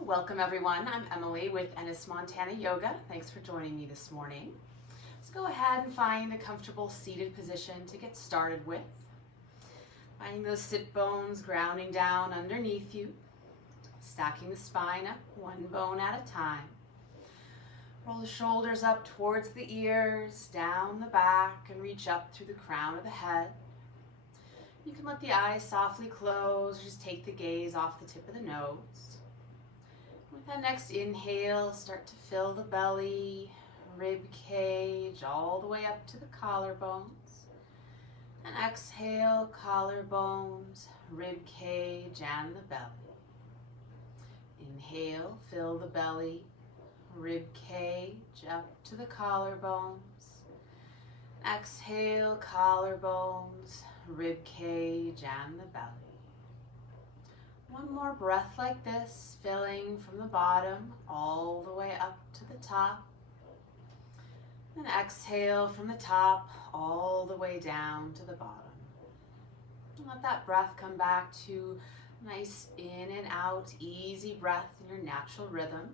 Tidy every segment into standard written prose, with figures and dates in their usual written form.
So welcome everyone, I'm Emily with Ennis Montana Yoga. Thanks for joining me this morning. Let's go ahead and find a comfortable seated position to get started with. Finding those sit bones grounding down underneath you, stacking the spine up one bone at a time. Roll the shoulders up towards the ears, down the back, and reach up through the crown of the head. You can let the eyes softly close, or just take the gaze off the tip of the nose. With that next inhale, start to fill the belly, rib cage, all the way up to the collarbones. And exhale, collarbones, rib cage, and the belly. Inhale, fill the belly, rib cage, up to the collarbones. Exhale, collarbones, rib cage, and the belly. One more breath like this, filling from the bottom all the way up to the top. And exhale from the top all the way down to the bottom. And let that breath come back to nice in and out, easy breath in your natural rhythm.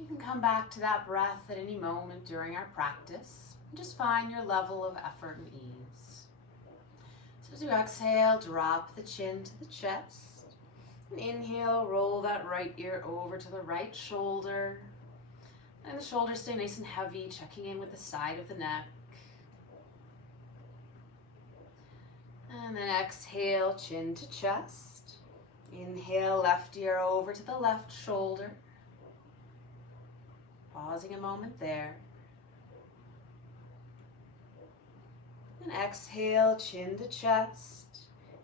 You can come back to that breath at any moment during our practice. And just find your level of effort and ease. So as you exhale, drop the chin to the chest. And inhale, roll that right ear over to the right shoulder. And the shoulders stay nice and heavy, checking in with the side of the neck. And then exhale, chin to chest. Inhale, left ear over to the left shoulder. Pausing a moment there. And exhale, chin to chest.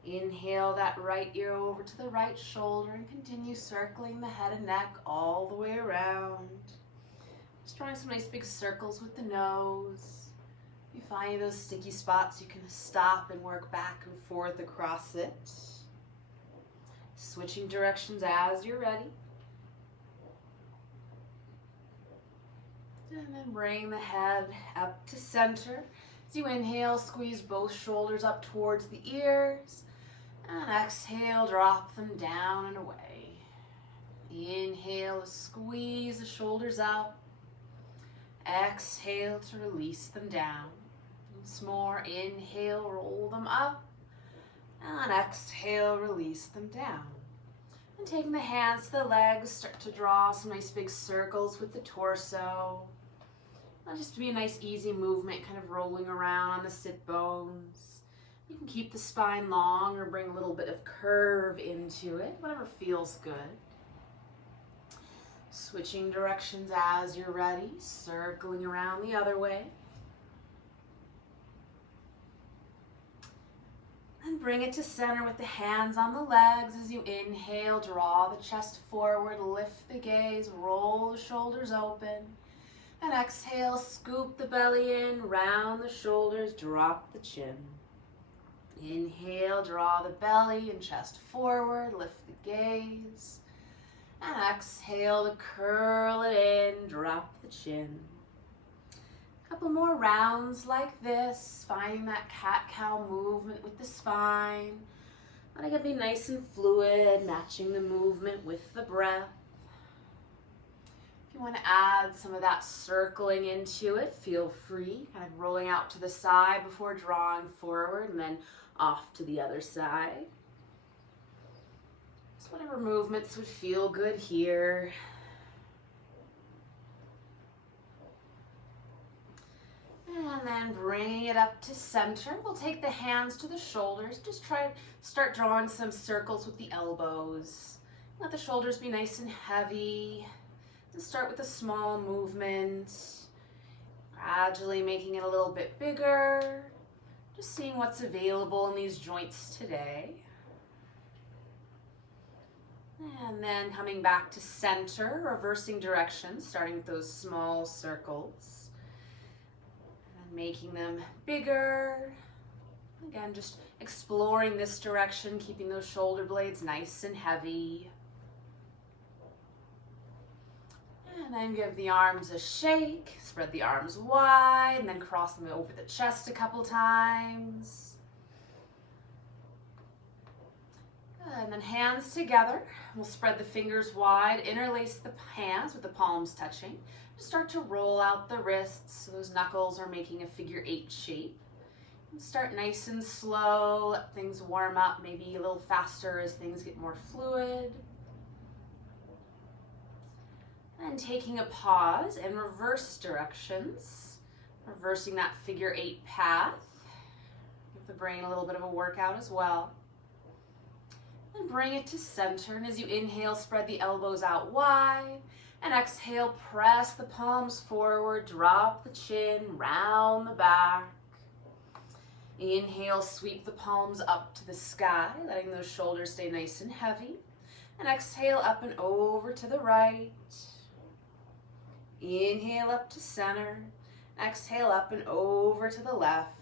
Inhale that right ear over to the right shoulder and continue circling the head and neck all the way around. Just drawing some nice big circles with the nose. If you find those sticky spots, you can stop and work back and forth across it. Switching directions as you're ready. And then bring the head up to center. As you inhale, squeeze both shoulders up towards the ears. And exhale, drop them down and away. Inhale, squeeze the shoulders up. Exhale to release them down. Once more, inhale, roll them up. And exhale, release them down. And taking the hands to the legs, start to draw some nice big circles with the torso. That'll just be a nice easy movement, kind of rolling around on the sit bones. You can keep the spine long or bring a little bit of curve into it, whatever feels good. Switching directions as you're ready, circling around the other way. And bring it to center with the hands on the legs. As you inhale, draw the chest forward, lift the gaze, roll the shoulders open. And exhale, scoop the belly in, round the shoulders, drop the chin. Inhale, draw the belly and chest forward, lift the gaze. And exhale to curl it in, drop the chin. A couple more rounds like this, finding that cat-cow movement with the spine. Letting it be nice and fluid, matching the movement with the breath. If you want to add some of that circling into it, feel free, kind of rolling out to the side before drawing forward and then off to the other side. Just whatever movements would feel good here. And then bringing it up to center, we'll take the hands to the shoulders. Just try to start drawing some circles with the elbows. Let the shoulders be nice and heavy. Just start with a small movement, gradually making it a little bit bigger. Just seeing what's available in these joints today. And then coming back to center, reversing directions, starting with those small circles. And then making them bigger. Again, just exploring this direction, keeping those shoulder blades nice and heavy. And then give the arms a shake, spread the arms wide, and then cross them over the chest a couple times. And then hands together. We'll spread the fingers wide, interlace the hands with the palms touching. Just start to roll out the wrists so those knuckles are making a figure 8 shape. Start nice and slow, let things warm up, maybe a little faster as things get more fluid. And taking a pause and reverse directions, reversing that figure 8 path. Give the brain a little bit of a workout as well. And bring it to center, and as you inhale, spread the elbows out wide, and exhale, press the palms forward, drop the chin, round the back. Inhale, sweep the palms up to the sky, letting those shoulders stay nice and heavy. And exhale, up and over to the right. Inhale up to center. Exhale, up and over to the left.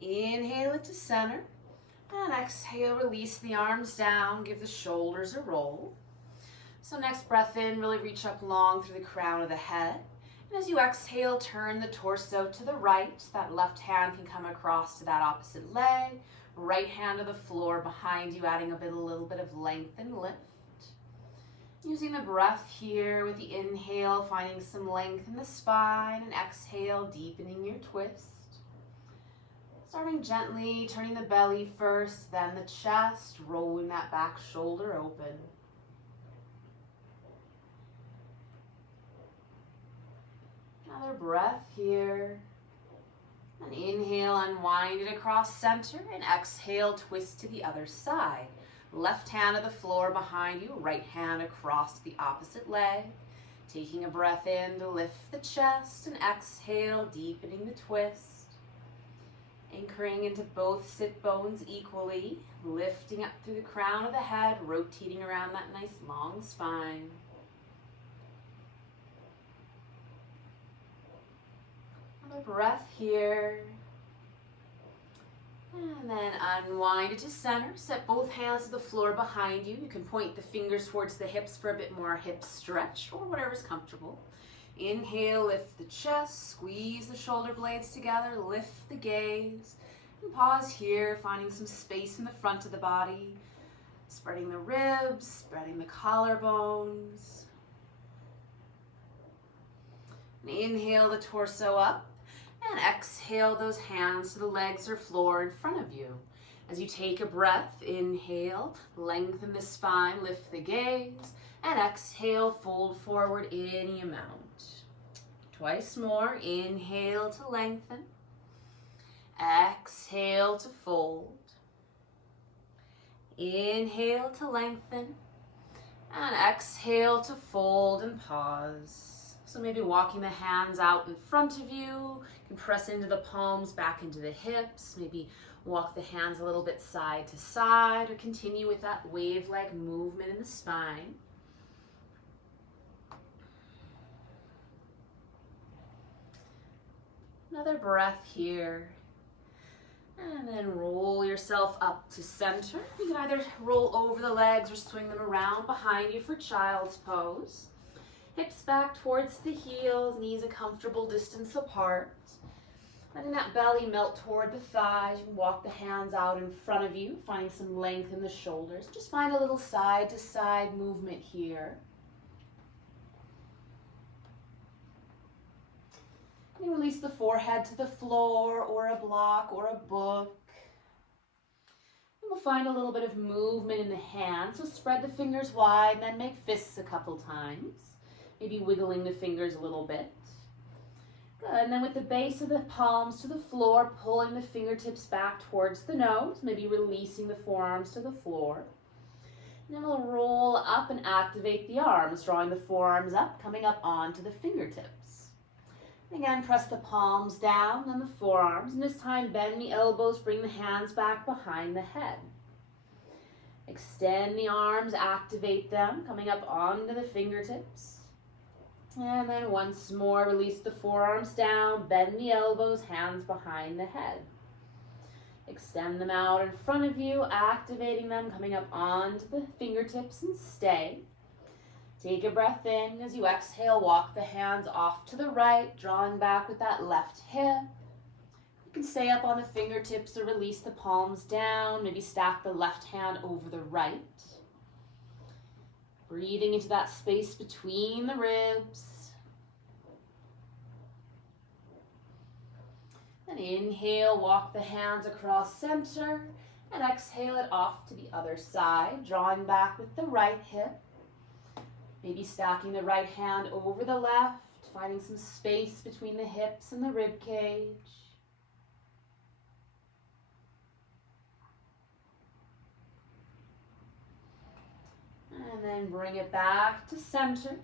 Inhale it to center. And exhale, release the arms down, give the shoulders a roll. So next breath in, really reach up long through the crown of the head. And as you exhale, turn the torso to the right. That left hand can come across to that opposite leg. Right hand to the floor behind you, adding a little bit of length and lift. Using the breath here with the inhale, finding some length in the spine, and exhale, deepening your twist. Starting gently, turning the belly first, then the chest, rolling that back shoulder open. Another breath here. And inhale, unwind it across center, and exhale, twist to the other side. Left hand to the floor behind you, right hand across the opposite leg. Taking a breath in to lift the chest, and exhale, deepening the twist. Anchoring into both sit bones equally, lifting up through the crown of the head, rotating around that nice long spine. Another breath here. And then unwind it to center. Set both hands to the floor behind you. You can point the fingers towards the hips for a bit more hip stretch or whatever's comfortable. Inhale, lift the chest, squeeze the shoulder blades together, lift the gaze. And pause here, finding some space in the front of the body. Spreading the ribs, spreading the collarbones. And inhale the torso up. And exhale those hands to the legs or floor in front of you. As you take a breath, inhale, lengthen the spine, lift the gaze, and exhale, fold forward any amount. Twice more, inhale to lengthen, exhale to fold, inhale to lengthen, and exhale to fold and pause. So maybe walking the hands out in front of you. You can press into the palms, back into the hips. Maybe walk the hands a little bit side to side, or continue with that wave-like movement in the spine. Another breath here. And then roll yourself up to center. You can either roll over the legs or swing them around behind you for child's pose. Hips back towards the heels, knees a comfortable distance apart. Letting that belly melt toward the thighs. You can walk the hands out in front of you, finding some length in the shoulders. Just find a little side to side movement here. And release the forehead to the floor or a block or a book. And we'll find a little bit of movement in the hands. So spread the fingers wide, then make fists a couple times. Maybe wiggling the fingers a little bit. Good, and then with the base of the palms to the floor, pulling the fingertips back towards the nose, maybe releasing the forearms to the floor. And then we'll roll up and activate the arms, drawing the forearms up, coming up onto the fingertips. And again, press the palms down on the forearms, and this time bend the elbows, bring the hands back behind the head. Extend the arms, activate them, coming up onto the fingertips. And then once more, release the forearms down, bend the elbows, hands behind the head. Extend them out in front of you, activating them, coming up onto the fingertips, and stay. Take a breath in. As you exhale, walk the hands off to the right, drawing back with that left hip. You can stay up on the fingertips or release the palms down. Maybe stack the left hand over the right. Breathing into that space between the ribs. And inhale, walk the hands across center. And exhale it off to the other side, drawing back with the right hip. Maybe stacking the right hand over the left, finding some space between the hips and the rib cage. And then bring it back to center.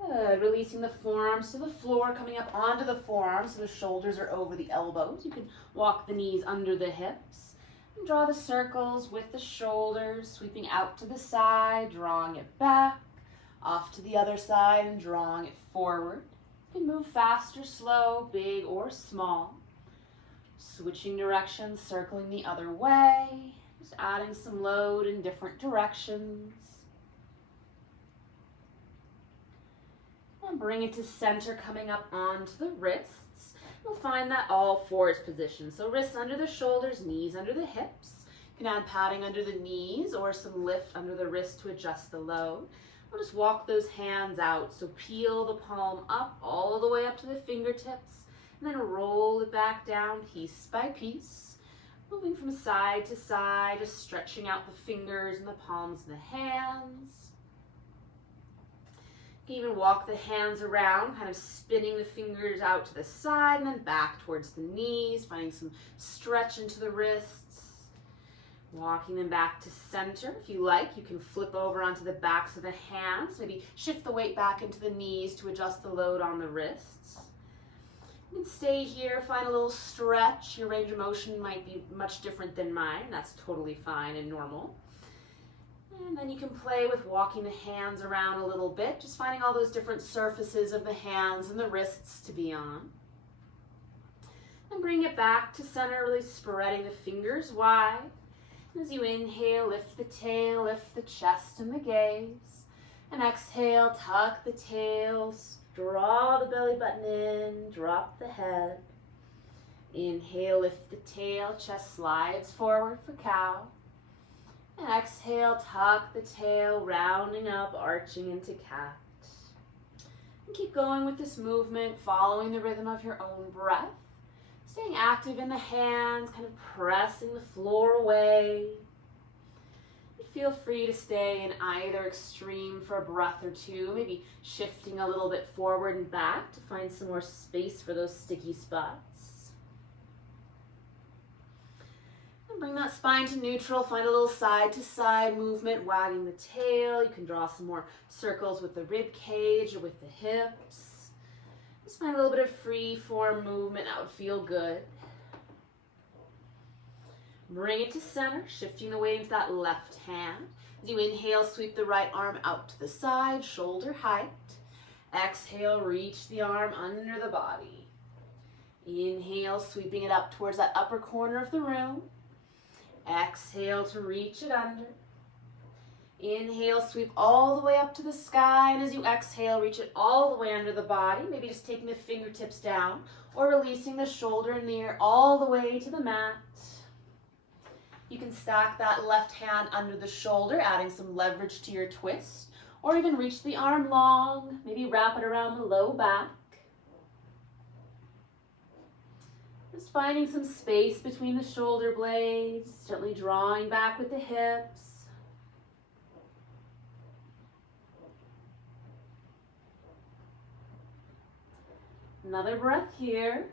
Good. Releasing the forearms to the floor, coming up onto the forearms so the shoulders are over the elbows. You can walk the knees under the hips. And draw the circles with the shoulders, sweeping out to the side, drawing it back, off to the other side and drawing it forward. You can move fast or slow, big or small. Switching directions, circling the other way, just adding some load in different directions. And bring it to center, coming up onto the wrists. You'll find that all fours position. So wrists under the shoulders, knees under the hips. You can add padding under the knees or some lift under the wrist to adjust the load. We'll just walk those hands out. So peel the palm up all the way up to the fingertips and then roll it back down piece by piece. Moving from side to side, just stretching out the fingers and the palms and the hands. You can even walk the hands around, kind of spinning the fingers out to the side and then back towards the knees, finding some stretch into the wrists. Walking them back to center. If you like, you can flip over onto the backs of the hands, maybe shift the weight back into the knees to adjust the load on the wrists. You can stay here, find a little stretch. Your range of motion might be much different than mine. That's totally fine and normal. And then you can play with walking the hands around a little bit, just finding all those different surfaces of the hands and the wrists to be on. And bring it back to center, really spreading the fingers wide. And as you inhale, lift the tail, lift the chest and the gaze. And exhale, tuck the tails, draw the belly button in, drop the head. Inhale, lift the tail, chest slides forward for cow. And exhale, tuck the tail, rounding up, arching into cat. And keep going with this movement, following the rhythm of your own breath. Staying active in the hands, kind of pressing the floor away. Feel free to stay in either extreme for a breath or two, maybe shifting a little bit forward and back to find some more space for those sticky spots. Bring that spine to neutral, find a little side to side movement, wagging the tail. You can draw some more circles with the rib cage or with the hips. Just find a little bit of free form movement, that would feel good. Bring it to center, shifting the weight into that left hand. As you inhale, sweep the right arm out to the side, shoulder height. Exhale, reach the arm under the body. Inhale, sweeping it up towards that upper corner of the room. Exhale to reach it under. Inhale, sweep all the way up to the sky, and as you exhale, reach it all the way under the body, maybe just taking the fingertips down or releasing the shoulder and the ear all the way to the mat. You can stack that left hand under the shoulder, adding some leverage to your twist, or even reach the arm long, maybe wrap it around the low back. Just finding some space between the shoulder blades, gently drawing back with the hips. Another breath here.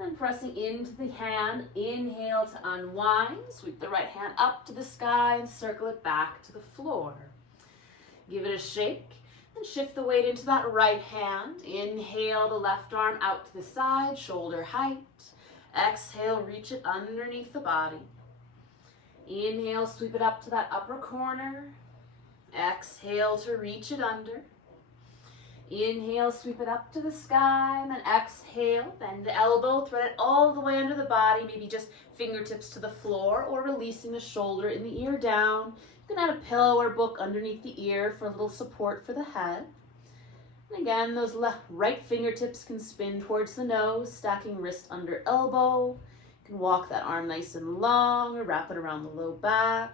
And pressing into the hand, inhale to unwind. Sweep the right hand up to the sky and circle it back to the floor. Give it a shake. And shift the weight into that right hand. Inhale the left arm out to the side, shoulder height. Exhale, reach it underneath the body. Inhale, sweep it up to that upper corner. Exhale to reach it under. Inhale, sweep it up to the sky, and then exhale, bend the elbow, thread it all the way under the body, maybe just fingertips to the floor, or releasing the shoulder and the ear down. You can add a pillow or book underneath the ear for a little support for the head. And again, those right fingertips can spin towards the nose, stacking wrist under elbow. You can walk that arm nice and long or wrap it around the low back.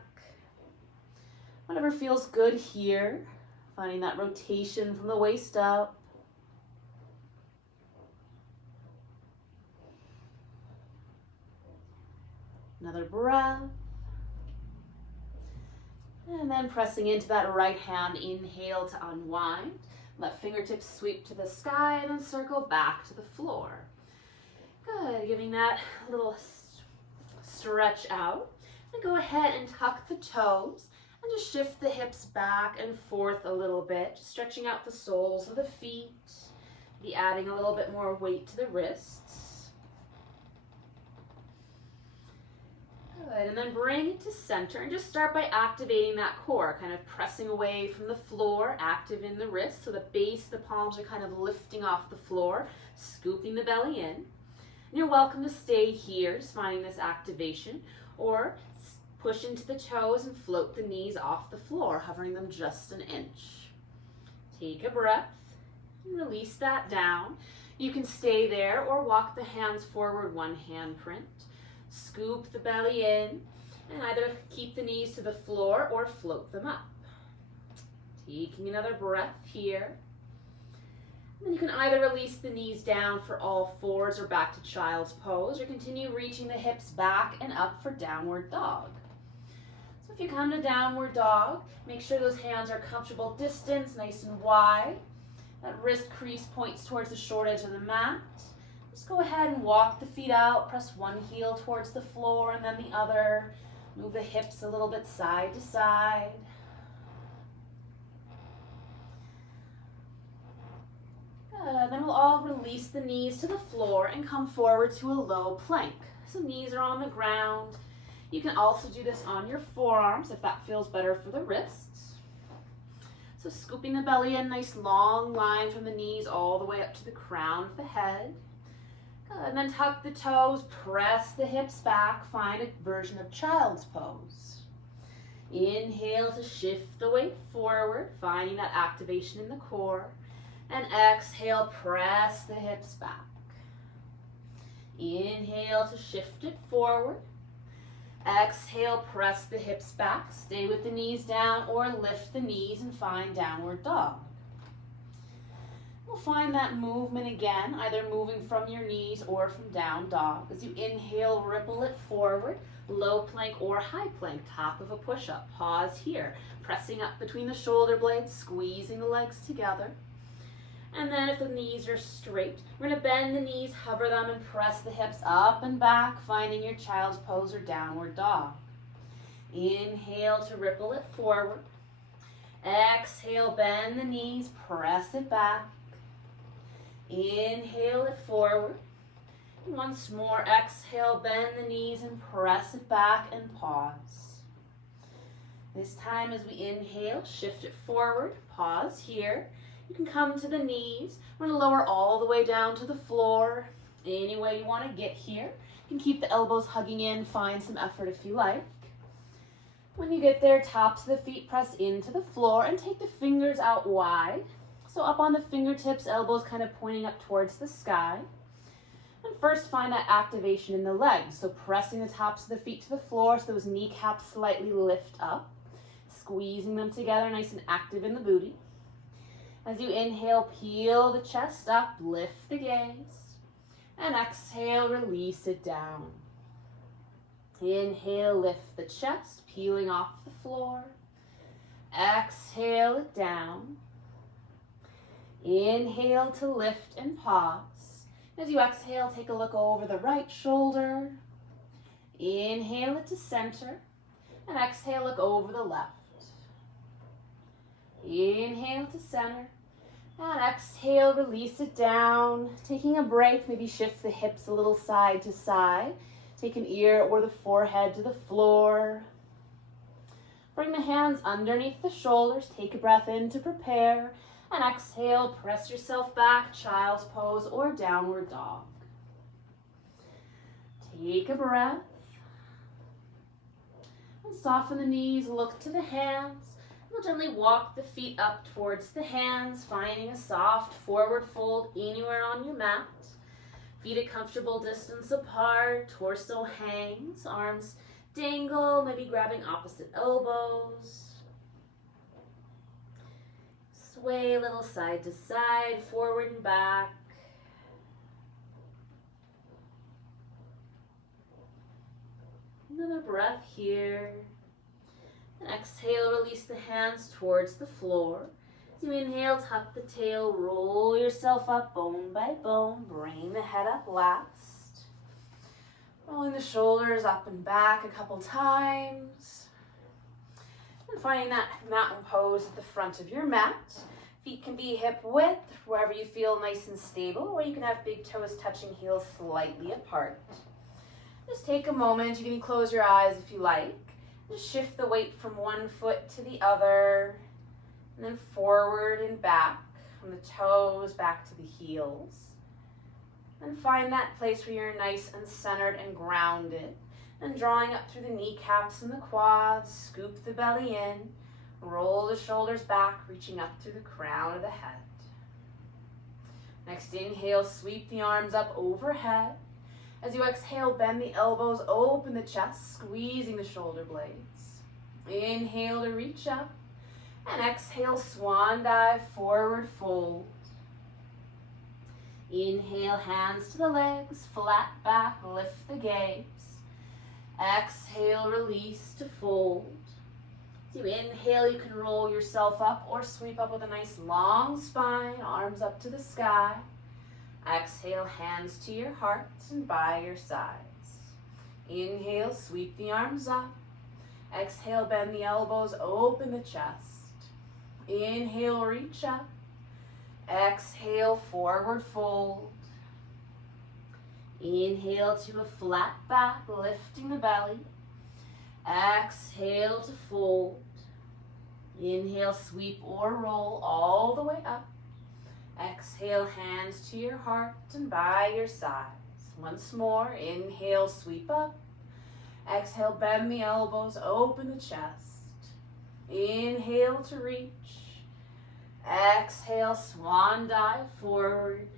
Whatever feels good here. Finding that rotation from the waist up. Another breath. And then pressing into that right hand, inhale to unwind. Let fingertips sweep to the sky and then circle back to the floor. Good, giving that little stretch out. And go ahead and tuck the toes and just shift the hips back and forth a little bit, just stretching out the soles of the feet. Be adding a little bit more weight to the wrists. Good, and then bring it to center and just start by activating that core, kind of pressing away from the floor, active in the wrist, so the base of the palms are kind of lifting off the floor, scooping the belly in. And you're welcome to stay here, just finding this activation, or push into the toes and float the knees off the floor, hovering them just an inch. Take a breath and release that down. You can stay there or walk the hands forward, one hand print. Scoop the belly in and either keep the knees to the floor or float them up. Taking another breath here. And then you can either release the knees down for all fours or back to child's pose, or continue reaching the hips back and up for downward dog. So if you come to downward dog, make sure those hands are comfortable distance, nice and wide. That wrist crease points towards the short edge of the mat. Just go ahead and walk the feet out, press one heel towards the floor and then the other. Move the hips a little bit side to side. Good. Then we'll all release the knees to the floor and come forward to a low plank. So knees are on the ground. You can also do this on your forearms if that feels better for the wrists. So scooping the belly in, nice long line from the knees all the way up to the crown of the head. Good. And then tuck the toes, press the hips back, find a version of child's pose. Inhale to shift the weight forward, finding that activation in the core. And exhale, press the hips back. Inhale to shift it forward. Exhale, press the hips back. Stay with the knees down or lift the knees and find downward dog. We'll find that movement again, either moving from your knees or from down dog. As you inhale, ripple it forward, low plank or high plank, top of a push-up. Pause here, pressing up between the shoulder blades, squeezing the legs together. And then if the knees are straight, we're going to bend the knees, hover them, and press the hips up and back, finding your child's pose or downward dog. Inhale to ripple it forward. Exhale, bend the knees, press it back. Inhale it forward. And once more, exhale, bend the knees and press it back and pause. This time as we inhale, shift it forward, pause here. You can come to the knees. We're going to lower all the way down to the floor. Any way you want to get here. You can keep the elbows hugging in, find some effort if you like. When you get there, tops of the feet press into the floor and take the fingers out wide. So up on the fingertips, elbows kind of pointing up towards the sky. And first find that activation in the legs. So pressing the tops of the feet to the floor so those kneecaps slightly lift up. Squeezing them together, nice and active in the booty. As you inhale, peel the chest up, lift the gaze. And exhale, release it down. Inhale, lift the chest, peeling off the floor. Exhale it down. Inhale to lift and pause. As you exhale, take a look over the right shoulder. Inhale it to center. And exhale, look over the left. Inhale to center. And exhale, release it down. Taking a break, maybe shift the hips a little side to side. Take an ear or the forehead to the floor. Bring the hands underneath the shoulders. Take a breath in to prepare. And exhale, press yourself back, child's pose or downward dog. Take a breath. And soften the knees, look to the hands. We'll gently walk the feet up towards the hands, finding a soft forward fold anywhere on your mat. Feet a comfortable distance apart, torso hangs, arms dangle, maybe grabbing opposite elbows. Sway a little side to side, forward and back. Another breath here. And exhale, release the hands towards the floor. As you inhale, tuck the tail, roll yourself up bone by bone, bring the head up last. Rolling the shoulders up and back a couple times. And finding that mountain pose at the front of your mat. Feet can be hip width, wherever you feel nice and stable, or you can have big toes touching heels slightly apart. Just take a moment, you can close your eyes if you like. Just shift the weight from one foot to the other, and then forward and back, from the toes back to the heels. And find that place where you're nice and centered and grounded. And drawing up through the kneecaps and the quads, scoop the belly in, roll the shoulders back, reaching up through the crown of the head. Next inhale, sweep the arms up overhead. As you exhale, bend the elbows, open the chest, squeezing the shoulder blades. Inhale to reach up, and exhale, swan dive, forward fold. Inhale, hands to the legs, flat back, lift the gaze. Exhale, release to fold. As you inhale, you can roll yourself up or sweep up with a nice long spine, arms up to the sky. Exhale, hands to your heart and by your sides. Inhale, sweep the arms up. Exhale, bend the elbows, open the chest. Inhale, reach up. Exhale, forward fold. Inhale to a flat back, lifting the belly. Exhale to fold. Inhale, sweep or roll all the way up. Exhale, hands to your heart and by your sides. Once more, inhale, sweep up. Exhale, bend the elbows, open the chest. Inhale to reach. Exhale, swan dive forward.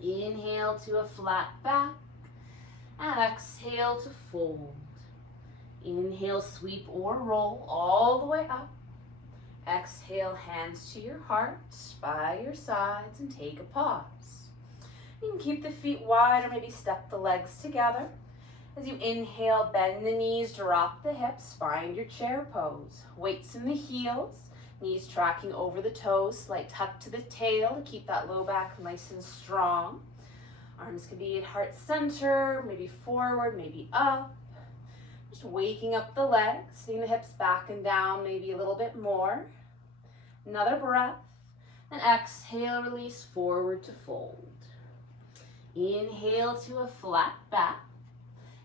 Inhale to a flat back. And exhale to fold. Inhale, sweep or roll all the way up. Exhale, hands to your heart, by your sides, and take a pause. You can keep the feet wide or maybe step the legs together. As you inhale, bend the knees, drop the hips, find your chair pose. Weights in the heels, knees tracking over the toes, slight tuck to the tail to keep that low back nice and strong. Arms can be at heart center, maybe forward, maybe up. Just waking up the legs, seeing the hips back and down maybe a little bit more. Another breath, and exhale, release forward to fold. Inhale to a flat back.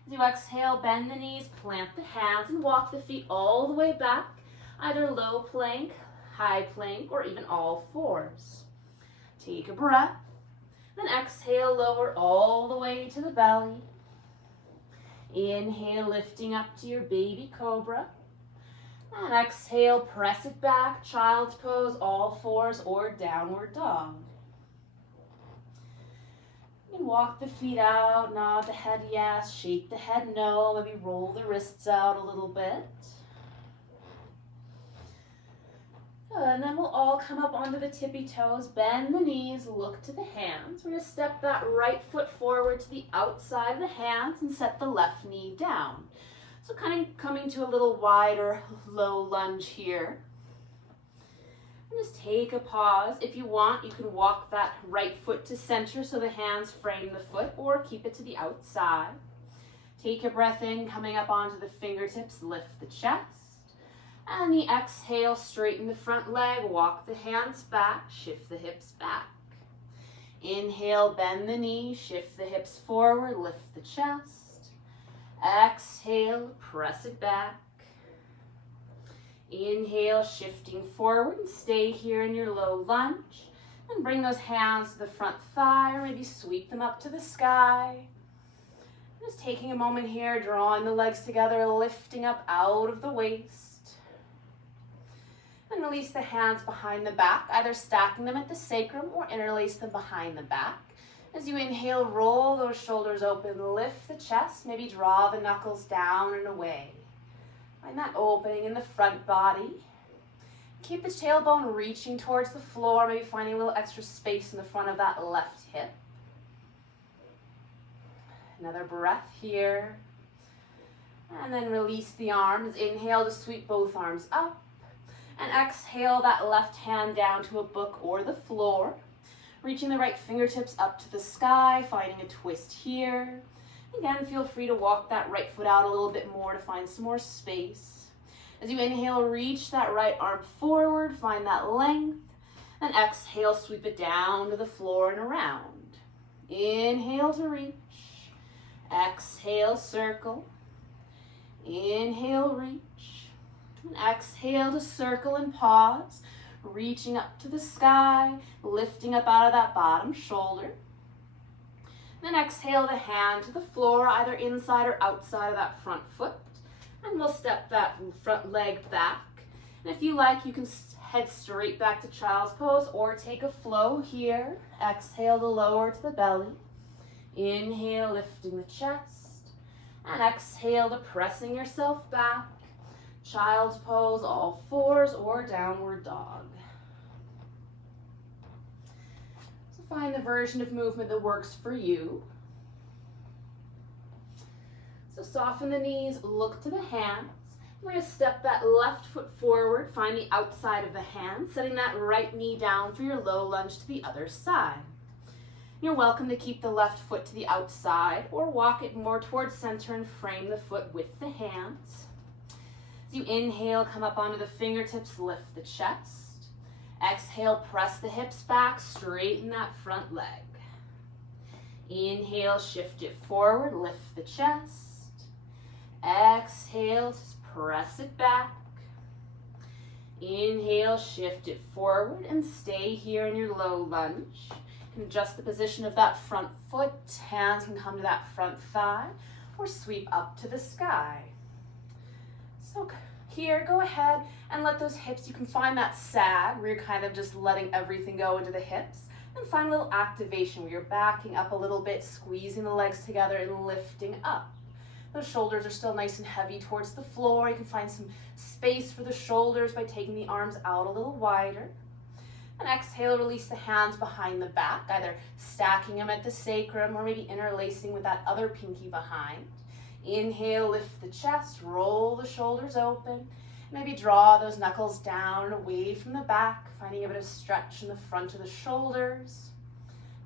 As you exhale, bend the knees, plant the hands, and walk the feet all the way back, either low plank, high plank, or even all fours. Take a breath, then exhale, lower all the way to the belly. Inhale, lifting up to your baby cobra. And exhale, press it back, child's pose, all fours, or downward dog. You can walk the feet out, nod the head yes, shake the head no, maybe roll the wrists out a little bit. And then we'll all come up onto the tippy toes, bend the knees, look to the hands. We're going to step that right foot forward to the outside of the hands and set the left knee down. So kind of coming to a little wider low lunge here. And just take a pause. If you want, you can walk that right foot to center so the hands frame the foot, or keep it to the outside. Take a breath in, coming up onto the fingertips, lift the chest. And the exhale, straighten the front leg, walk the hands back, shift the hips back. Inhale, bend the knee, shift the hips forward, lift the chest. Exhale, press it back. Inhale, shifting forward, and stay here in your low lunge. And bring those hands to the front thigh, or maybe sweep them up to the sky. Just taking a moment here, drawing the legs together, lifting up out of the waist. And release the hands behind the back, either stacking them at the sacrum or interlace them behind the back. As you inhale, roll those shoulders open, lift the chest, maybe draw the knuckles down and away. Find that opening in the front body. Keep the tailbone reaching towards the floor, maybe finding a little extra space in the front of that left hip. Another breath here. And then release the arms. Inhale to sweep both arms up. And exhale that left hand down to a book or the floor. Reaching the right fingertips up to the sky, finding a twist here. Again, feel free to walk that right foot out a little bit more to find some more space. As you inhale, reach that right arm forward, find that length. And exhale, sweep it down to the floor and around. Inhale to reach. Exhale, circle. Inhale, reach. And exhale to circle and pause. Reaching up to the sky, lifting up out of that bottom shoulder. Then exhale the hand to the floor, either inside or outside of that front foot. And we'll step that front leg back. And if you like, you can head straight back to child's pose or take a flow here. Exhale to lower to the belly. Inhale, lifting the chest. And exhale to pressing yourself back. Child's pose, all fours, or downward dog. So find the version of movement that works for you. So soften the knees, look to the hands. We're going to step that left foot forward, find the outside of the hand, setting that right knee down for your low lunge to the other side. You're welcome to keep the left foot to the outside or walk it more towards center and frame the foot with the hands. As you inhale, come up onto the fingertips, lift the chest. Exhale, press the hips back, straighten that front leg. Inhale, shift it forward, lift the chest. Exhale, just press it back. Inhale, shift it forward and stay here in your low lunge. And adjust the position of that front foot. Hands can come to that front thigh or sweep up to the sky. So here, go ahead and let those hips, you can find that sag where you're kind of just letting everything go into the hips, and find a little activation where you're backing up a little bit, squeezing the legs together and lifting up. Those shoulders are still nice and heavy towards the floor. You can find some space for the shoulders by taking the arms out a little wider. And exhale, release the hands behind the back, either stacking them at the sacrum or maybe interlacing with that other pinky behind. Inhale, lift the chest, roll the shoulders open. Maybe draw those knuckles down and away from the back, finding a bit of stretch in the front of the shoulders.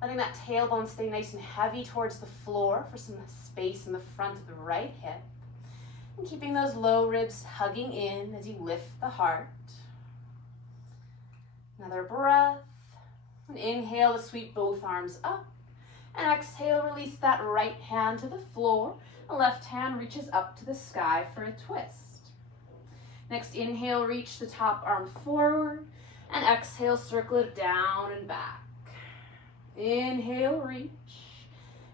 Letting that tailbone stay nice and heavy towards the floor for some space in the front of the right hip. And keeping those low ribs hugging in as you lift the heart. Another breath. And inhale to sweep both arms up. And exhale, release that right hand to the floor. The left hand reaches up to the sky for a twist. Next, inhale, reach the top arm forward. And exhale, circle it down and back. Inhale, reach.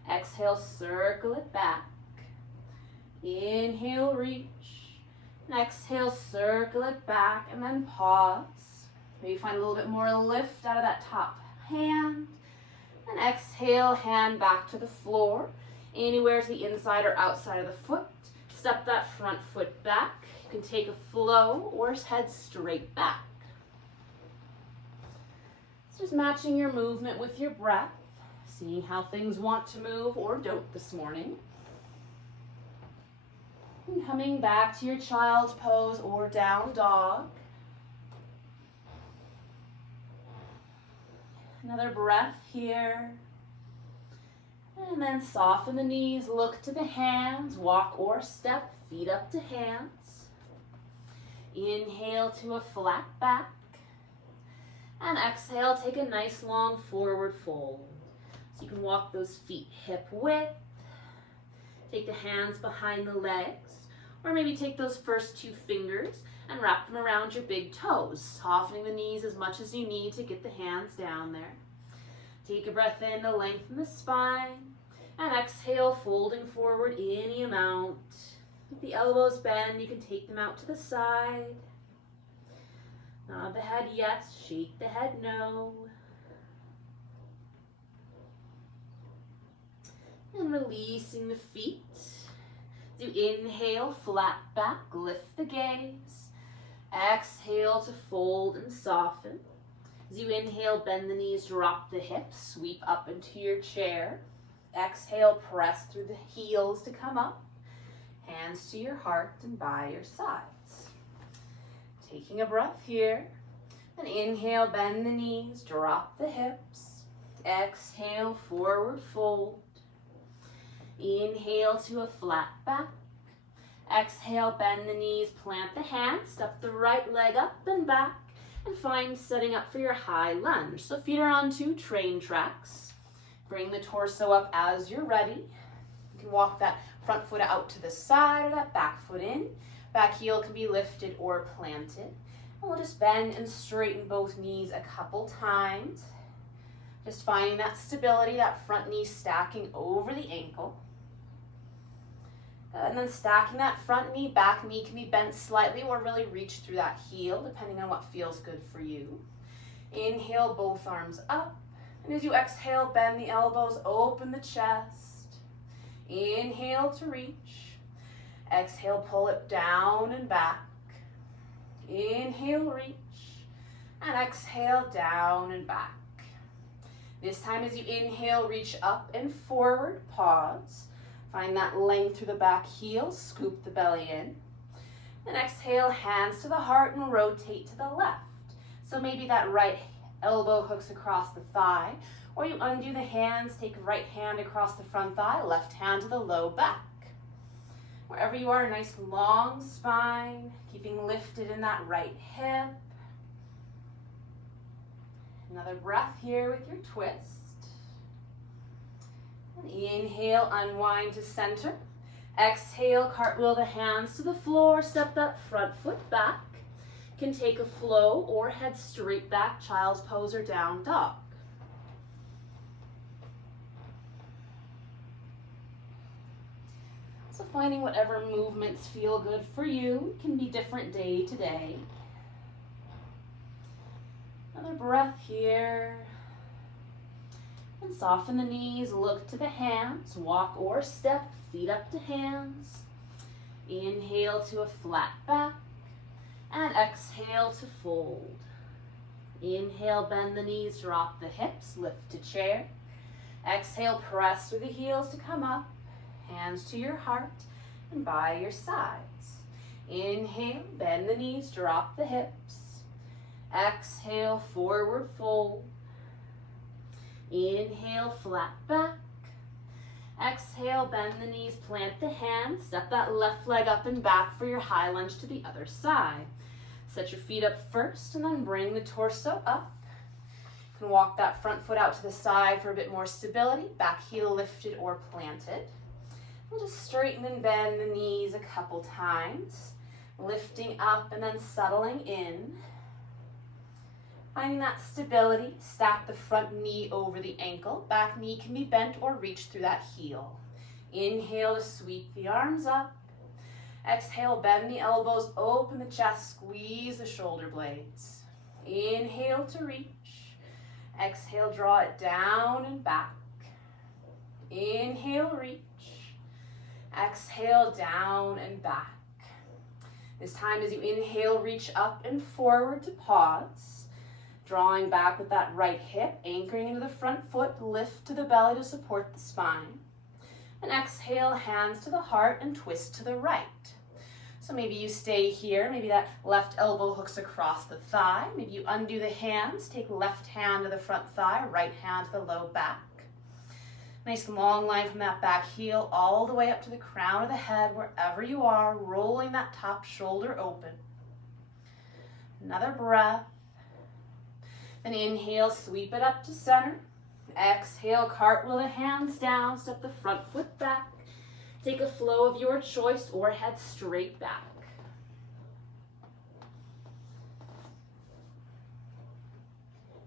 Exhale, circle it back. Inhale, reach. And exhale, circle it back, and then pause. Maybe find a little bit more lift out of that top hand. And exhale, hand back to the floor. Anywhere to the inside or outside of the foot. Step that front foot back. You can take a flow or head straight back. So just matching your movement with your breath. Seeing how things want to move or don't this morning. And coming back to your child's pose or down dog. Another breath here. And then soften the knees, look to the hands, walk or step, feet up to hands. Inhale to a flat back. And exhale, take a nice long forward fold. So you can walk those feet hip width. Take the hands behind the legs. Or maybe take those first two fingers and wrap them around your big toes, softening the knees as much as you need to get the hands down there. Take a breath in to lengthen the spine. And exhale, folding forward any amount. If the elbows bend, you can take them out to the side. Nod the head yes, shake the head no. And releasing the feet. As you inhale, flat back, lift the gaze. Exhale to fold and soften. As you inhale, bend the knees, drop the hips, sweep up into your chair. Exhale, press through the heels to come up. Hands to your heart and by your sides. Taking a breath here. And inhale, bend the knees, drop the hips. Exhale, forward fold. Inhale to a flat back. Exhale, bend the knees, plant the hands, step the right leg up and back, and find setting up for your high lunge. So feet are on 2 train tracks. Bring the torso up as you're ready. You can walk that front foot out to the side or that back foot in. Back heel can be lifted or planted. And we'll just bend and straighten both knees a couple times. Just finding that stability, that front knee stacking over the ankle. And then stacking that front knee, back knee can be bent slightly or really reach through that heel, depending on what feels good for you. Inhale, both arms up. And as you exhale, bend the elbows, open the chest. Inhale to reach. Exhale, pull it down and back. Inhale, reach. And exhale, down and back. This time as you inhale, reach up and forward, pause. Find that length through the back heel, scoop the belly in. And exhale, hands to the heart and rotate to the left. So maybe that right elbow hooks across the thigh, or you undo the hands, take right hand across the front thigh, left hand to the low back. Wherever you are, a nice long spine, keeping lifted in that right hip. Another breath here with your twist. And inhale, unwind to center. Exhale, cartwheel the hands to the floor, step that front foot back. Can take a flow or head straight back, child's pose or down dog. So finding whatever movements feel good for you, can be different day to day. Another breath here. And soften the knees, look to the hands, walk or step, feet up to hands. Inhale to a flat back. And exhale to fold. Inhale, bend the knees, drop the hips, lift to chair. Exhale, press through the heels to come up. Hands to your heart and by your sides. Inhale, bend the knees, drop the hips. Exhale, forward fold. Inhale, flat back. Exhale, bend the knees, plant the hands, step that left leg up and back for your high lunge to the other side. Set your feet up first and then bring the torso up. You can walk that front foot out to the side for a bit more stability, back heel lifted or planted. And just straighten and bend the knees a couple times, lifting up and then settling in. Finding that stability, stack the front knee over the ankle. Back knee can be bent or reach through that heel. Inhale to sweep the arms up. Exhale, bend the elbows, open the chest, squeeze the shoulder blades. Inhale to reach. Exhale, draw it down and back. Inhale, reach. Exhale, down and back. This time as you inhale, reach up and forward to pause. Drawing back with that right hip, anchoring into the front foot, lift to the belly to support the spine. And exhale, hands to the heart and twist to the right. So maybe you stay here, maybe that left elbow hooks across the thigh. Maybe you undo the hands, take left hand to the front thigh, right hand to the low back. Nice long line from that back heel all the way up to the crown of the head, wherever you are, rolling that top shoulder open. Another breath. Then inhale, sweep it up to center. Exhale, cartwheel the hands down, step the front foot back. Take a flow of your choice or head straight back.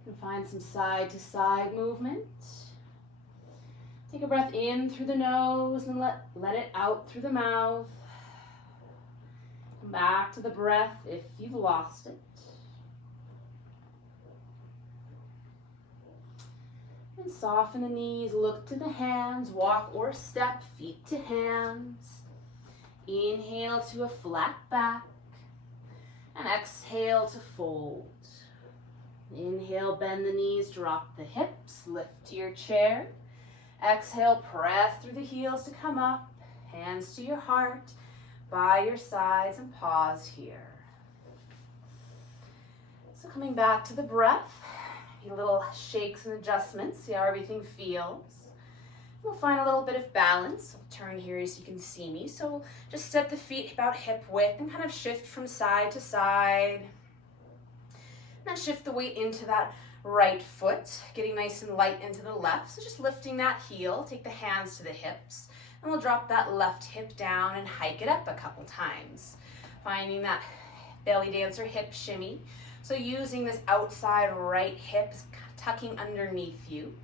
And find some side to side movement. Take a breath in through the nose and let it out through the mouth. Come back to the breath if you've lost it. And soften the knees, look to the hands, walk or step, feet to hands. Inhale to a flat back. And exhale to fold. Inhale, bend the knees, drop the hips, lift to your chair. Exhale, press through the heels to come up, hands to your heart, by your sides, and pause here. So coming back to the breath, a little shakes and adjustments, see how everything feels. We'll find a little bit of balance. I'll turn here so you can see me. So just set the feet about hip width and kind of shift from side to side. And then shift the weight into that right foot, getting nice and light into the left. So just lifting that heel, take the hands to the hips, and we'll drop that left hip down and hike it up a couple times. Finding that belly dancer hip shimmy. So using this outside right hip, tucking underneath you.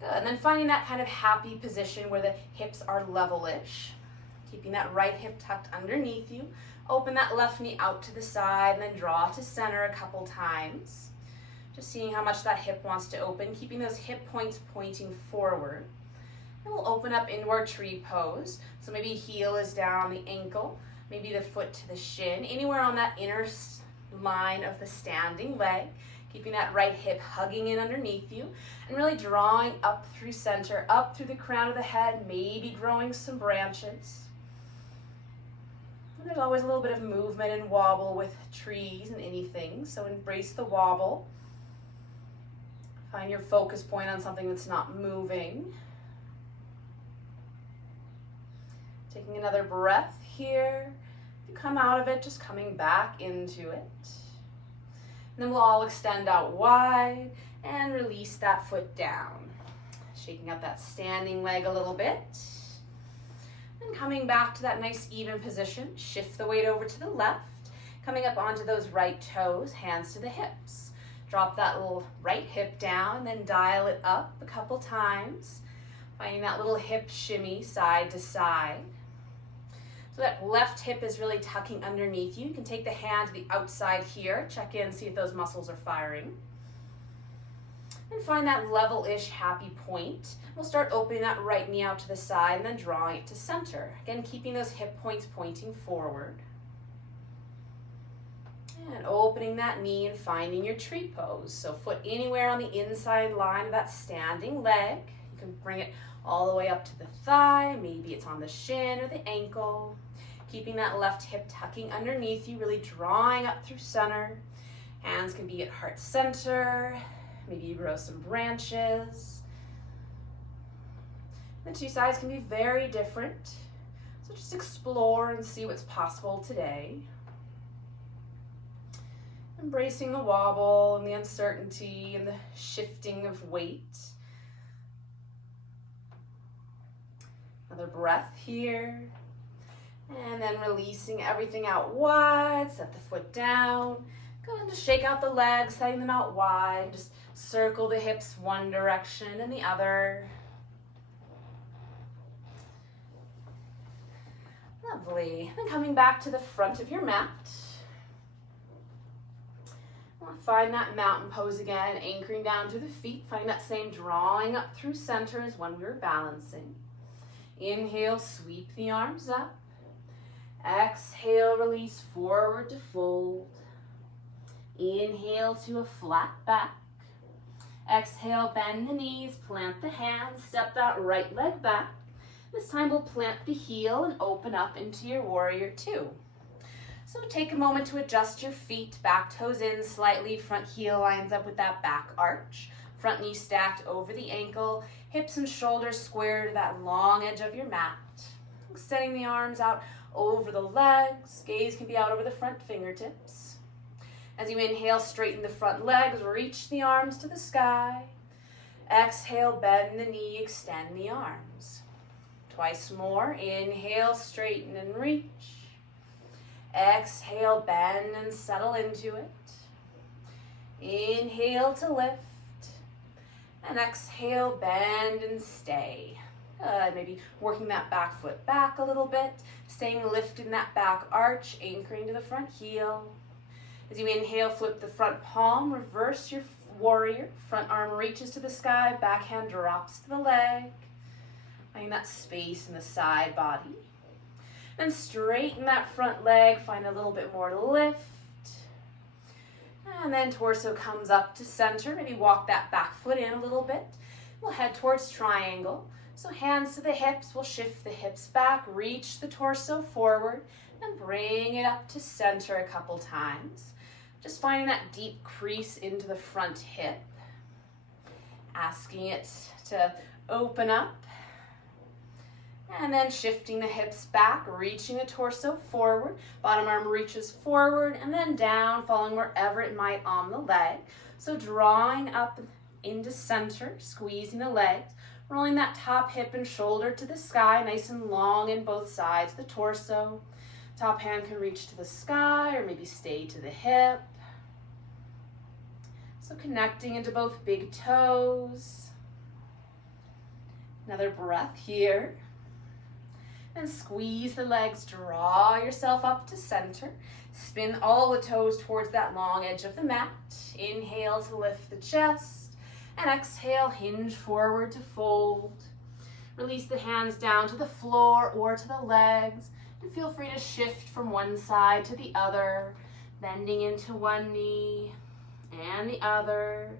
Good, and then finding that kind of happy position where the hips are level-ish. Keeping that right hip tucked underneath you. Open that left knee out to the side and then draw to center a couple times. Just seeing how much that hip wants to open, keeping those hip points pointing forward. And we'll open up into our tree pose. So maybe heel is down on the ankle, maybe the foot to the shin, anywhere on that inner line of the standing leg. Keeping that right hip hugging in underneath you and really drawing up through center, up through the crown of the head, maybe growing some branches. And there's always a little bit of movement and wobble with trees and anything, so embrace the wobble. Find your focus point on something that's not moving. Taking another breath here. If you come out of it, just coming back into it. And then we'll all extend out wide and release that foot down. Shaking out that standing leg a little bit. And coming back to that nice even position. Shift the weight over to the left. Coming up onto those right toes, hands to the hips. Drop that little right hip down and then dial it up a couple times. Finding that little hip shimmy side to side. So that left hip is really tucking underneath you. You can take the hand to the outside here. Check in, see if those muscles are firing. And find that level-ish happy point. We'll start opening that right knee out to the side and then drawing it to center. Again, keeping those hip points pointing forward. And opening that knee and finding your tree pose. So foot anywhere on the inside line of that standing leg. You can bring it all the way up to the thigh. Maybe it's on the shin or the ankle. Keeping that left hip tucking underneath you, really drawing up through center. Hands can be at heart center. Maybe you grow some branches. The two sides can be very different. So just explore and see what's possible today. Embracing the wobble and the uncertainty and the shifting of weight. Another breath here. And then releasing everything out wide. Set the foot down. Go ahead and just shake out the legs, setting them out wide. Just circle the hips one direction and the other. Lovely. Then coming back to the front of your mat. Find that mountain pose again, anchoring down through the feet. Find that same drawing up through center as when we were balancing. Inhale, sweep the arms up. Exhale, release forward to fold. Inhale to a flat back. Exhale, bend the knees, plant the hands, step that right leg back. This time we'll plant the heel and open up into your warrior two. So take a moment to adjust your feet, back toes in slightly, front heel lines up with that back arch. Front knee stacked over the ankle, hips and shoulders square to that long edge of your mat. Extending the arms out over the legs, gaze can be out over the front fingertips. As you inhale, straighten the front legs, reach the arms to the sky. Exhale, bend the knee, extend the arms. Twice more, inhale, straighten and reach. Exhale, bend and settle into it. Inhale to lift. And exhale, bend and stay. Good. Maybe working that back foot back a little bit. Staying lifted in that back arch, anchoring to the front heel. As you inhale, flip the front palm, reverse your warrior. Front arm reaches to the sky, back hand drops to the leg. Finding that space in the side body. Then straighten that front leg, find a little bit more lift. And then torso comes up to center. Maybe walk that back foot in a little bit. We'll head towards triangle. So hands to the hips, we'll shift the hips back, reach the torso forward, and bring it up to center a couple times. Just finding that deep crease into the front hip. Asking it to open up. And then shifting the hips back, reaching the torso forward. Bottom arm reaches forward and then down, following wherever it might on the leg. So drawing up into center, squeezing the legs, rolling that top hip and shoulder to the sky, nice and long in both sides of the torso. Top hand can reach to the sky or maybe stay to the hip. So connecting into both big toes. Another breath here. And squeeze the legs, draw yourself up to center. Spin all the toes towards that long edge of the mat. Inhale to lift the chest. And exhale, hinge forward to fold. Release the hands down to the floor or to the legs. And feel free to shift from one side to the other, bending into one knee and the other.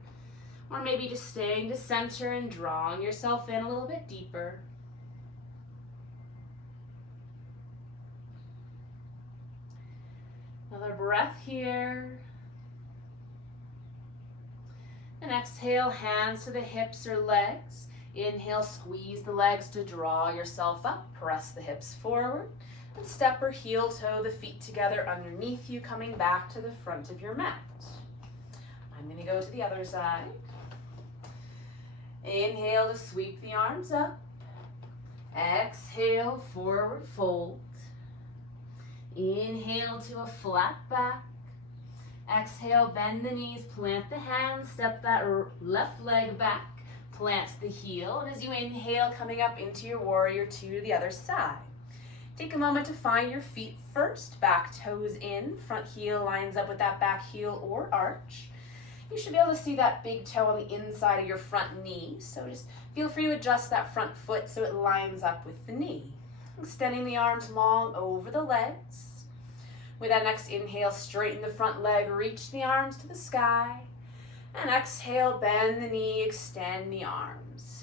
Or maybe just staying to center and drawing yourself in a little bit deeper. Another breath here. And exhale, hands to the hips or legs. Inhale, squeeze the legs to draw yourself up. Press the hips forward. And step or heel toe the feet together underneath you, coming back to the front of your mat. I'm going to go to the other side. Inhale to sweep the arms up. Exhale, forward fold. Inhale to a flat back. Exhale, bend the knees, plant the hands, step that left leg back, plant the heel, and as you inhale, coming up into your warrior two to the other side. Take a moment to find your feet first, back toes in, front heel lines up with that back heel or arch. You should be able to see that big toe on the inside of your front knee, so just feel free to adjust that front foot so it lines up with the knee. Extending the arms long over the legs. With that next inhale, straighten the front leg, reach the arms to the sky. And exhale, bend the knee, extend the arms.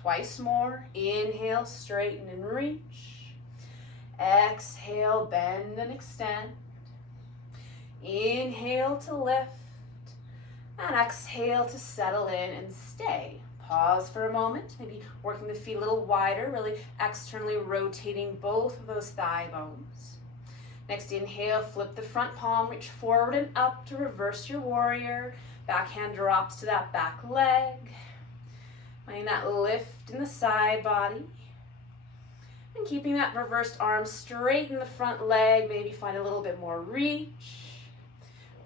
Twice more. Inhale, straighten and reach. Exhale, bend and extend. Inhale to lift. And exhale to settle in and stay. Pause for a moment, maybe working the feet a little wider, really externally rotating both of those thigh bones. Next inhale, flip the front palm, reach forward and up to reverse your warrior. Back hand drops to that back leg. Finding that lift in the side body. And keeping that reversed arm straight in the front leg, maybe find a little bit more reach.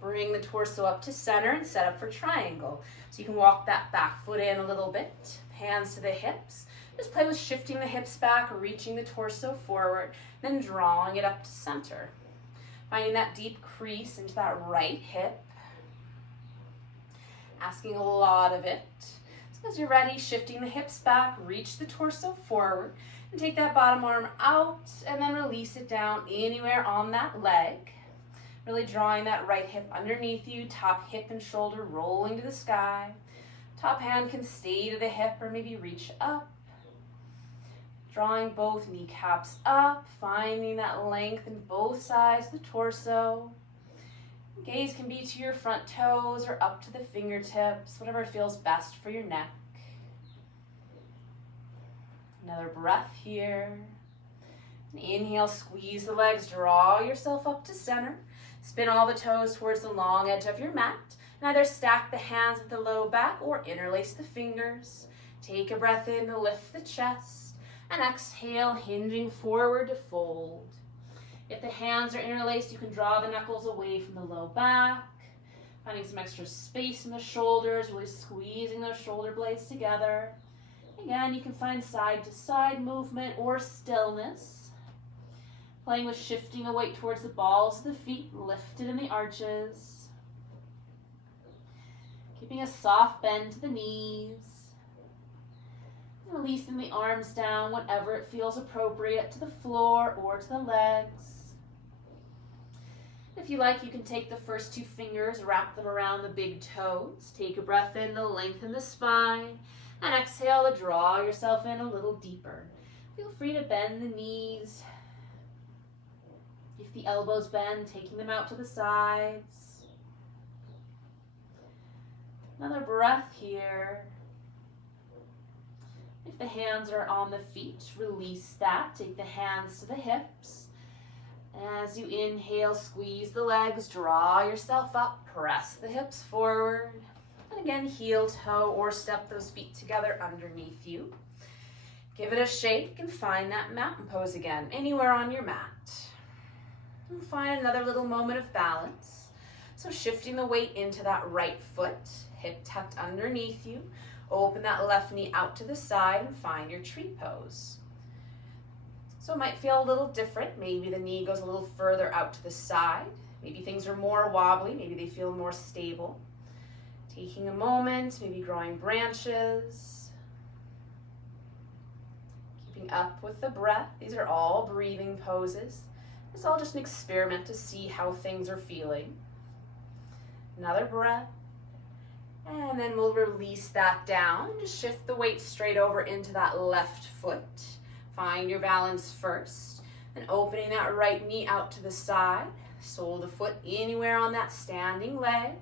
Bring the torso up to center and set up for triangle. So you can walk that back foot in a little bit, hands to the hips. Just play with shifting the hips back, reaching the torso forward, then drawing it up to center. Finding that deep crease into that right hip. Asking a lot of it. So as you're ready, shifting the hips back, reach the torso forward, and take that bottom arm out, and then release it down anywhere on that leg. Really drawing that right hip underneath you, top hip and shoulder rolling to the sky. Top hand can stay to the hip or maybe reach up. Drawing both kneecaps up, finding that length in both sides of the torso. Gaze can be to your front toes or up to the fingertips, whatever feels best for your neck. Another breath here. And inhale, squeeze the legs, draw yourself up to center. Spin all the toes towards the long edge of your mat. And either stack the hands at the low back or interlace the fingers. Take a breath in to lift the chest. And exhale, hinging forward to fold. If the hands are interlaced, you can draw the knuckles away from the low back. Finding some extra space in the shoulders, really squeezing those shoulder blades together. Again, you can find side to side movement or stillness. Playing with shifting the weight towards the balls of the feet, lifted in the arches. Keeping a soft bend to the knees. Releasing the arms down whenever it feels appropriate to the floor or to the legs. If you like, you can take the first 2 fingers, wrap them around the big toes. Take a breath in to lengthen the spine. And exhale to draw yourself in a little deeper. Feel free to bend the knees. If the elbows bend, taking them out to the sides. Another breath here. If the hands are on the feet, release that. Take the hands to the hips. As you inhale, squeeze the legs, draw yourself up, press the hips forward. And again, heel, toe, or step those feet together underneath you. Give it a shake and find that mountain pose again, anywhere on your mat. And find another little moment of balance. So shifting the weight into that right foot, hip tucked underneath you. Open that left knee out to the side and find your tree pose. So it might feel a little different. Maybe the knee goes a little further out to the side. Maybe things are more wobbly. Maybe they feel more stable. Taking a moment, maybe growing branches. Keeping up with the breath. These are all breathing poses. It's all just an experiment to see how things are feeling. Another breath. And then we'll release that down. Just shift the weight straight over into that left foot. Find your balance first. Then opening that right knee out to the side. Sole the foot anywhere on that standing leg.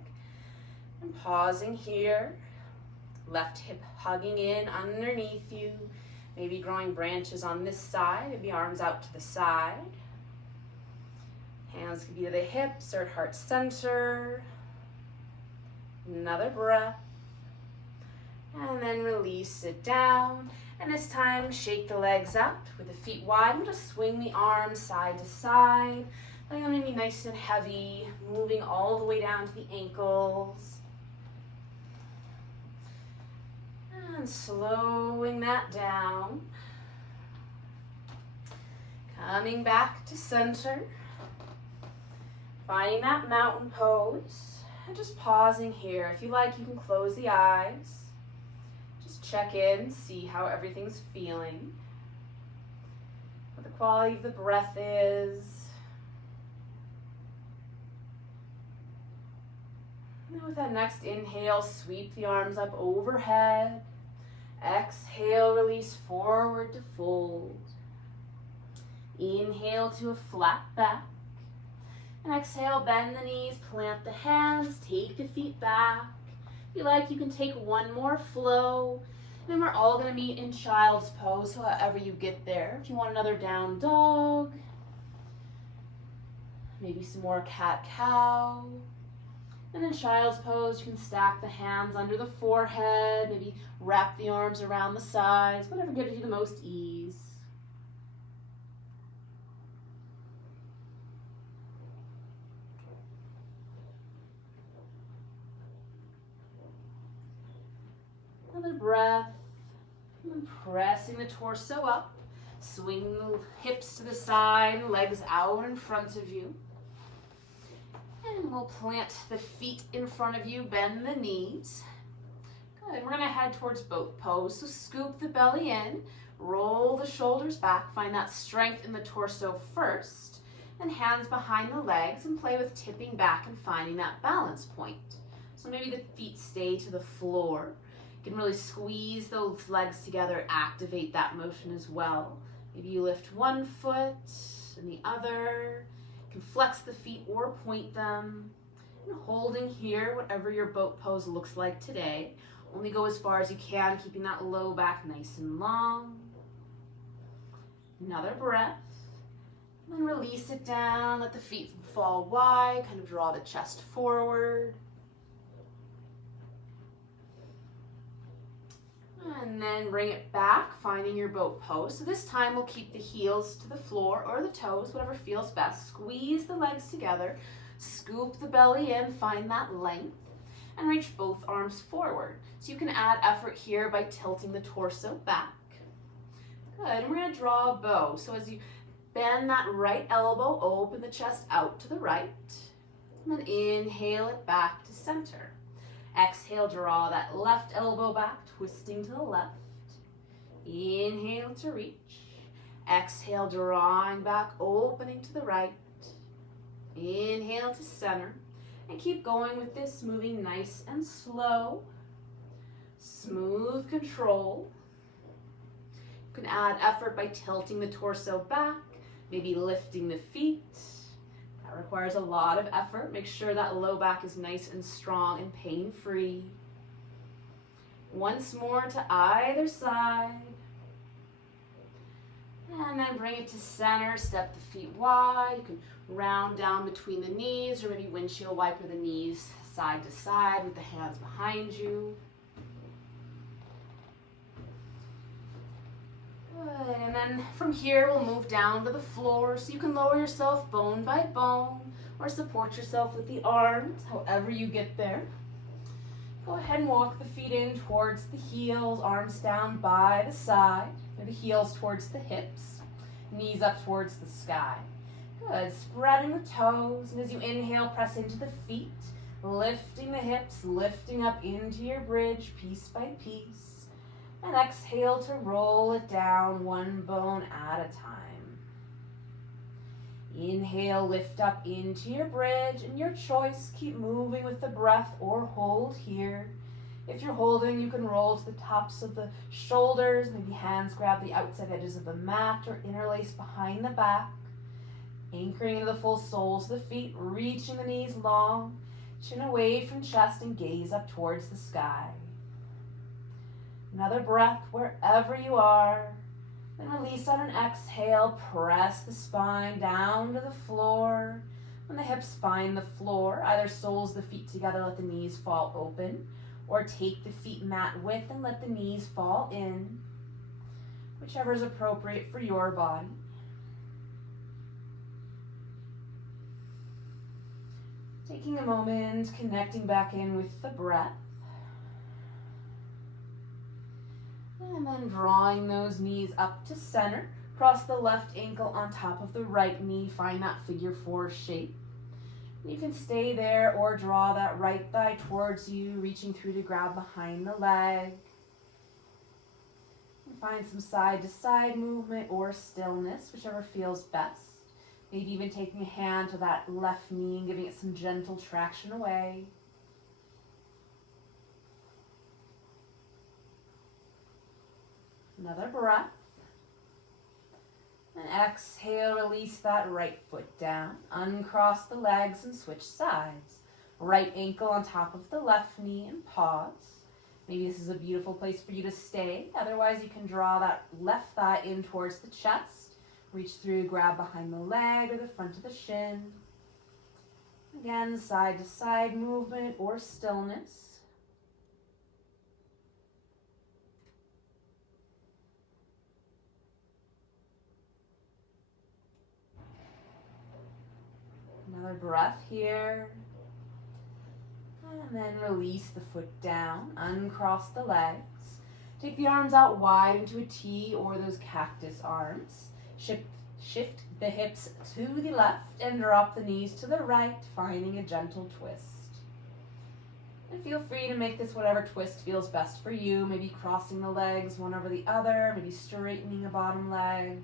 And pausing here. Left hip hugging in underneath you. Maybe growing branches on this side. Maybe arms out to the side. Hands can be to the hips or at heart center. Another breath. And then release it down. And this time, shake the legs up with the feet wide. And just swing the arms side to side. Letting them be nice and heavy. Moving all the way down to the ankles. And slowing that down. Coming back to center. Finding that mountain pose. And just pausing here. If you like, you can close the eyes. Just check in, see how everything's feeling. What the quality of the breath is. And then with that next inhale, sweep the arms up overhead. Exhale, release forward to fold. Inhale to a flat back. And exhale, bend the knees, plant the hands, take the feet back. If you like, you can take one more flow. And then we're all going to meet in child's pose, so however you get there. If you want another down dog, maybe some more cat-cow. And in child's pose, you can stack the hands under the forehead, maybe wrap the arms around the sides, whatever gives you the most ease. Another breath, and pressing the torso up, swing the hips to the side, legs out in front of you. And we'll plant the feet in front of you, bend the knees. Good, we're gonna head towards boat pose. So scoop the belly in, roll the shoulders back, find that strength in the torso first, then hands behind the legs and play with tipping back and finding that balance point. So maybe the feet stay to the floor. You can really squeeze those legs together, activate that motion as well. Maybe you lift one foot and the other. You can flex the feet or point them. And holding here, whatever your boat pose looks like today. Only go as far as you can, keeping that low back nice and long. Another breath. And then release it down, let the feet fall wide, kind of draw the chest forward. And then bring it back, finding your boat pose. So this time we'll keep the heels to the floor or the toes, whatever feels best. Squeeze the legs together, scoop the belly in, find that length, and reach both arms forward. So you can add effort here by tilting the torso back. Good, and we're gonna draw a bow. So as you bend that right elbow, open the chest out to the right, and then inhale it back to center. Exhale, draw that left elbow back, twisting to the left. Inhale to reach. Exhale, drawing back, opening to the right. Inhale to center. And keep going with this, moving nice and slow. Smooth control. You can add effort by tilting the torso back, maybe lifting the feet. That requires a lot of effort. Make sure that low back is nice and strong and pain-free. Once more to either side. And then bring it to center, step the feet wide. You can round down between the knees, or maybe windshield wiper the knees side to side with the hands behind you. Good, and then from here we'll move down to the floor, so you can lower yourself bone by bone, or support yourself with the arms, however you get there. Go ahead and walk the feet in towards the heels, arms down by the side, or the heels towards the hips, knees up towards the sky. Good, spreading the toes, and as you inhale, press into the feet, lifting the hips, lifting up into your bridge piece by piece, and exhale to roll it down one bone at a time. Inhale, lift up into your bridge, and your choice, keep moving with the breath or hold here. If you're holding, you can roll to the tops of the shoulders, maybe hands grab the outside edges of the mat or interlace behind the back. Anchoring into the full soles of the feet, reaching the knees long, chin away from chest and gaze up towards the sky. Another breath wherever you are. Then release on an exhale, press the spine down to the floor. When the hips find the floor, either soles the feet together, let the knees fall open, or take the feet mat width and let the knees fall in, whichever is appropriate for your body. Taking a moment, connecting back in with the breath. And then drawing those knees up to center. Cross the left ankle on top of the right knee. Find that figure four shape. You can stay there or draw that right thigh towards you, reaching through to grab behind the leg. And find some side to side movement or stillness, whichever feels best. Maybe even taking a hand to that left knee and giving it some gentle traction away. Another breath. And exhale, release that right foot down. Uncross the legs and switch sides. Right ankle on top of the left knee and pause. Maybe this is a beautiful place for you to stay. Otherwise, you can draw that left thigh in towards the chest. Reach through, grab behind the leg or the front of the shin. Again, side to side movement or stillness. Another breath here. And then release the foot down, uncross the legs. Take the arms out wide into a T or those cactus arms. Shift the hips to the left and drop the knees to the right, finding a gentle twist. And feel free to make this whatever twist feels best for you. Maybe crossing the legs one over the other, maybe straightening a bottom leg.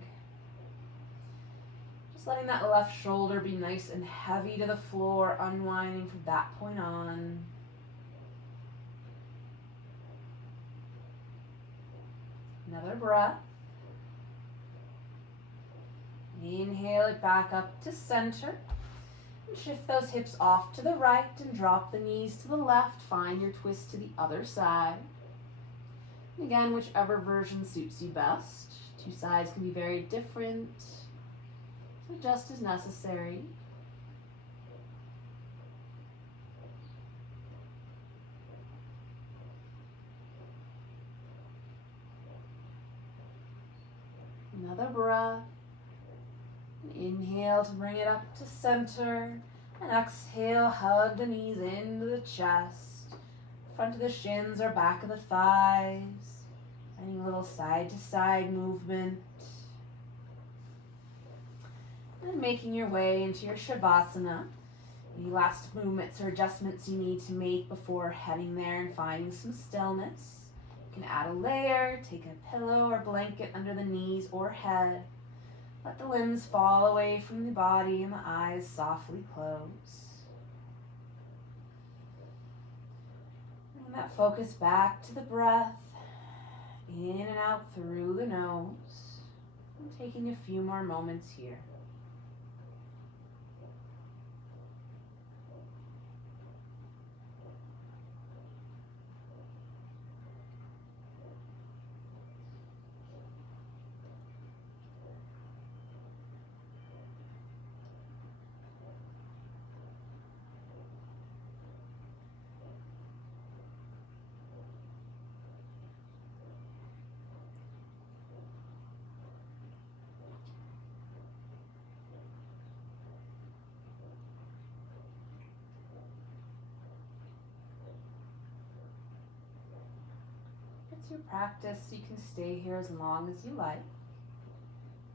Just letting that left shoulder be nice and heavy to the floor, unwinding from that point on. Another breath. Inhale it back up to center. And shift those hips off to the right and drop the knees to the left. Find your twist to the other side. And again, whichever version suits you best. Two sides can be very different, so just as necessary. Another breath. Inhale to bring it up to center, and exhale, hug the knees into the chest, front of the shins or back of the thighs, finding a little side to side movement, and making your way into your Shavasana. Any last movements or adjustments you need to make before heading there and finding some stillness. You can add a layer, take a pillow or blanket under the knees or head. Let the limbs fall away from the body and the eyes softly close. Bring that focus back to the breath, in and out through the nose. And taking a few more moments here. It's your practice, so you can stay here as long as you like.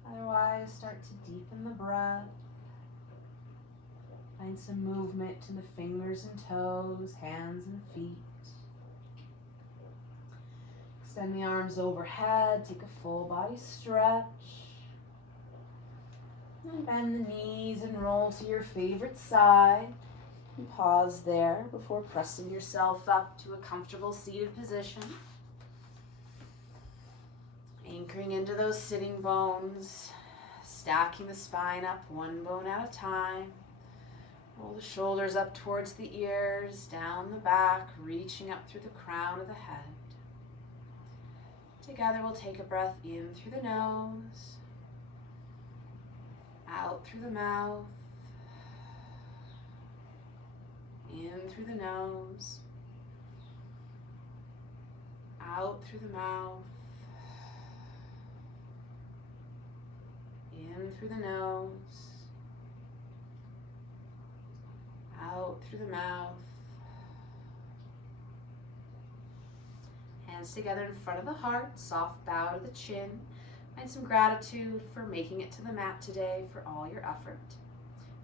Otherwise, start to deepen the breath. Find some movement to the fingers and toes, hands and feet. Extend the arms overhead, take a full body stretch. And bend the knees and roll to your favorite side. And pause there before pressing yourself up to a comfortable seated position. Anchoring into those sitting bones, stacking the spine up one bone at a time. Roll the shoulders up towards the ears, down the back, reaching up through the crown of the head. Together we'll take a breath in through the nose, out through the mouth, in through the nose, out through the mouth, in through the nose, out through the mouth. Hands together in front of the heart, soft bow to the chin. And some gratitude for making it to the mat today, for all your effort.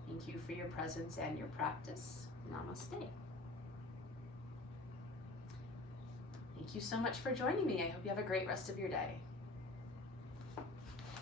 Thank you for your presence and your practice. Namaste. Thank you so much for joining me. I hope you have a great rest of your day.